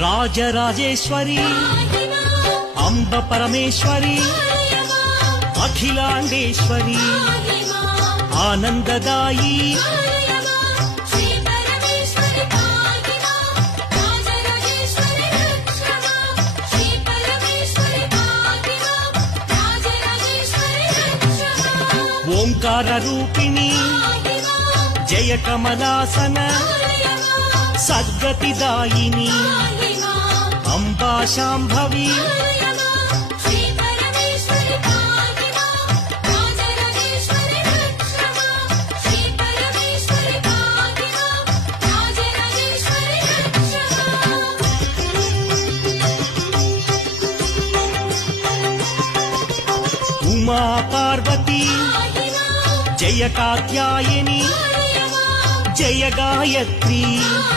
రాజరాజేశ్వరి అంబ పరమేశ్వరి అఖిలాండేశ్వరి ఆనందదాయి ఓంకార రూపిణి జయ కమలాసన సద్గతిదాయిని అంబా శాంభవి ఉమా పార్వతి జయ కాత్యాయని జయ గాయత్రి